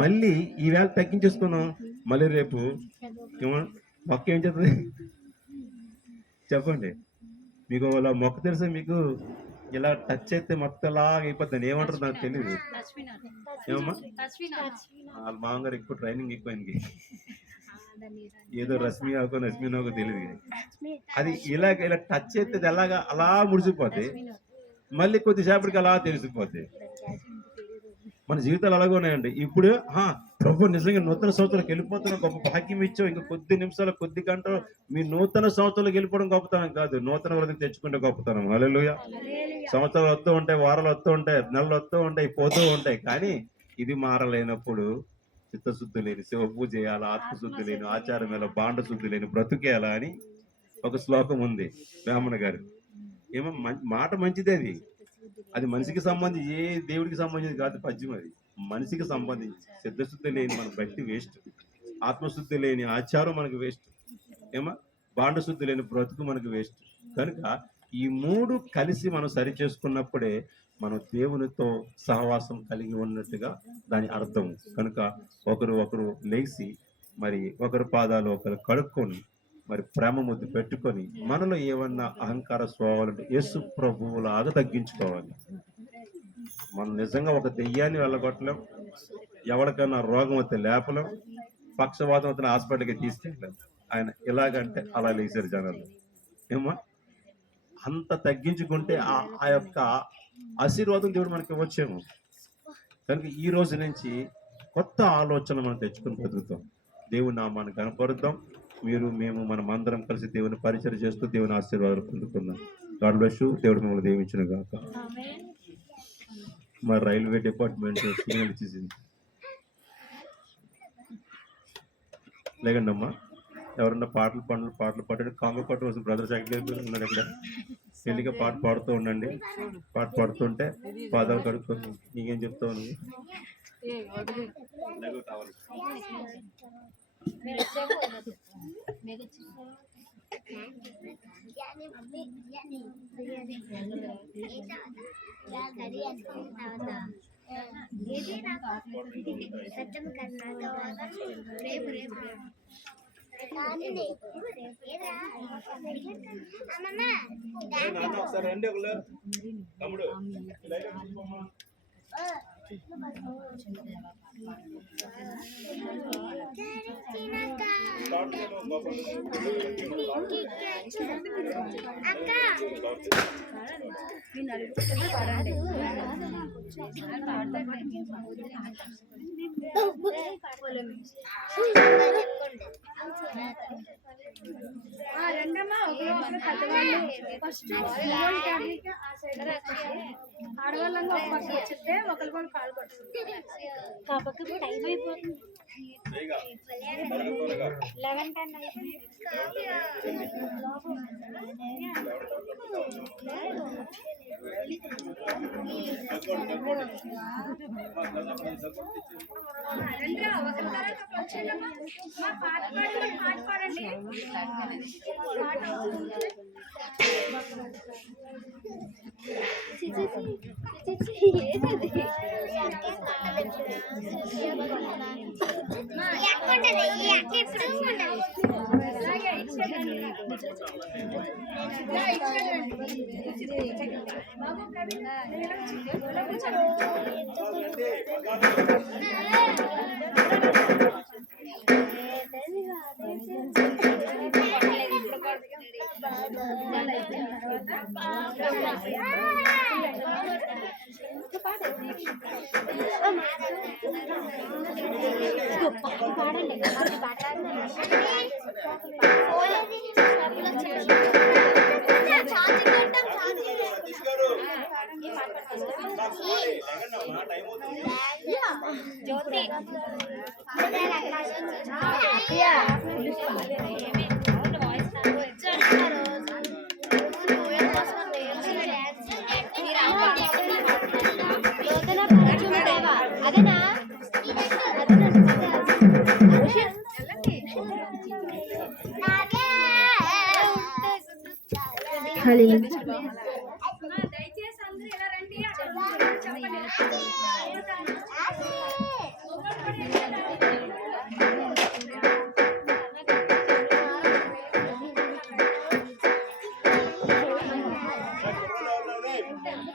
మళ్ళీ ఈవేళ తగ్గించేసుకున్నాం, మళ్ళీ రేపు మొక్క ఏం చేస్తుంది చెప్పండి? మీకు అలా మొక్క తెలుసా? మీకు ఇలా టచ్ అయితే మొత్తం లాగా అయిపోద్ది. ఏమంటారు నాకు తెలియదు. ఏమమ్మా వాళ్ళ మామగారు ఎక్కువ ట్రైనింగ్ ఎక్కువైంది. ఏదో రశ్మినోకో తెలియదు. అది ఇలా టచ్ అయితే ఎలాగా అలా ముడిసిపోతే మళ్ళీ కొద్దిసేపటికి అలా తెలిసిపోతాయి. మన జీవితాలు అలాగే ఉన్నాయండి. ఇప్పుడు ప్రభు నిజంగా నూతన సంవత్సరాలకు వెళ్ళిపోతున్న గొప్ప భాగ్యం ఇచ్చావు. ఇంకా కొద్ది నిమిషాలు కొద్ది గంటలు మీ నూతన సంవత్సరాలకు వెళ్ళిపోవడం గొప్పతనం కాదు, నూతన వృద్ధిని తెచ్చుకుంటే గొప్పతనం. హల్లెలూయా. సంవత్సరాలు వస్తూ ఉంటాయి, వారాలు వస్తూ ఉంటాయి, నెలలు వస్తూ ఉంటాయి, పోతూ ఉంటాయి. కానీ ఇది మారలేనప్పుడు చిత్తశుద్ధి లేని శివ పూజ చేయాలా, ఆత్మశుద్ధి లేని ఆచారం ఎలా, బాండ శుద్ధి లేని బ్రతుకేలా అని ఒక శ్లోకం ఉంది వేమన గారు. ఏమో మాట మంచిదే, అది మనిషికి సంబంధించి ఏ దేవుడికి సంబంధించి కాదు పద్యం. అది మనిషికి సంబంధించి. సిద్ధశుద్ధి లేని మన భక్తి వేస్ట్, ఆత్మశుద్ధి లేని ఆచారం మనకు వేస్ట్, ఏమో బాండశుద్ధి లేని బ్రతుకు మనకు వేస్ట్. కనుక ఈ మూడు కలిసి మనం సరి చేసుకున్నప్పుడే మనం దేవునితో సహవాసం కలిగి ఉన్నట్టుగా దాని అర్థం. కనుక ఒకరు లేచి మరి ఒకరి పాదాలు ఒకరు కడుక్కొని మరి ప్రేమ ముద్దు పెట్టుకొని మనలో ఏమన్నా అహంకార స్వభావాలంటే యేసు ప్రభువులాగా తగ్గించుకోవాలి. మనం నిజంగా ఒక దెయ్యాన్ని వెళ్ళగొట్టలేం, ఎవరికైనా రోగం వస్తే లేపలేం, పక్షవాతం వస్తే హాస్పిటల్కి తీసుకెళ్ళాం. ఆయన ఎలాగంటే అలా లేచారు జనాలు. ఏమో అంత తగ్గించుకుంటే ఆ యొక్క ఆశీర్వాదం దేవుడు మనకి ఇవ్వచ్చేమో. కనుక ఈ రోజు నుంచి కొత్త ఆలోచన మనం తెచ్చుకుని బతుకుతాం, దేవుని నామాన్ని కనపరుద్దాం. మీరు మేము మనం అందరం కలిసి దేవుని పరిచయం చేస్తూ దేవుని ఆశీర్వాదాలు పొందుకుందాం. God bless you. దేవుడు మిమ్మల్ని దీవించును గాక. మా రైల్వే డిపార్ట్మెంట్ సిగ్నల్ ఇచ్చేసింది. లేకండి అమ్మా, ఎవరన్నా పాటలు పాడండి. కాంగో పట్టవలసిన బ్రదర్ సెక్రటరీ ఉన్నాడు ఇక్కడ. పెళ్లిగా పాట పాడుతూ ఉండండి. పాట పాడుతుంటే పాదాలు కడుక్కొని నీకేం చెప్తావు నువ్వు? ఒకసారి రండి తమ్ముడు. రెండమ్మా ఒకరు పెద్దవాళ్ళు ఫస్ట్ ఆడవాళ్ళంగా ఒక పక్క వచ్చితే ఒకరికొకరు కాలు పడుతుంది. కాబట్టి టైం అయిపోతుంది. 11:10 అయిపోయింది. పాట పాడండి. దయచేసి అందరూ ఇలా రండి. చెప్పండి.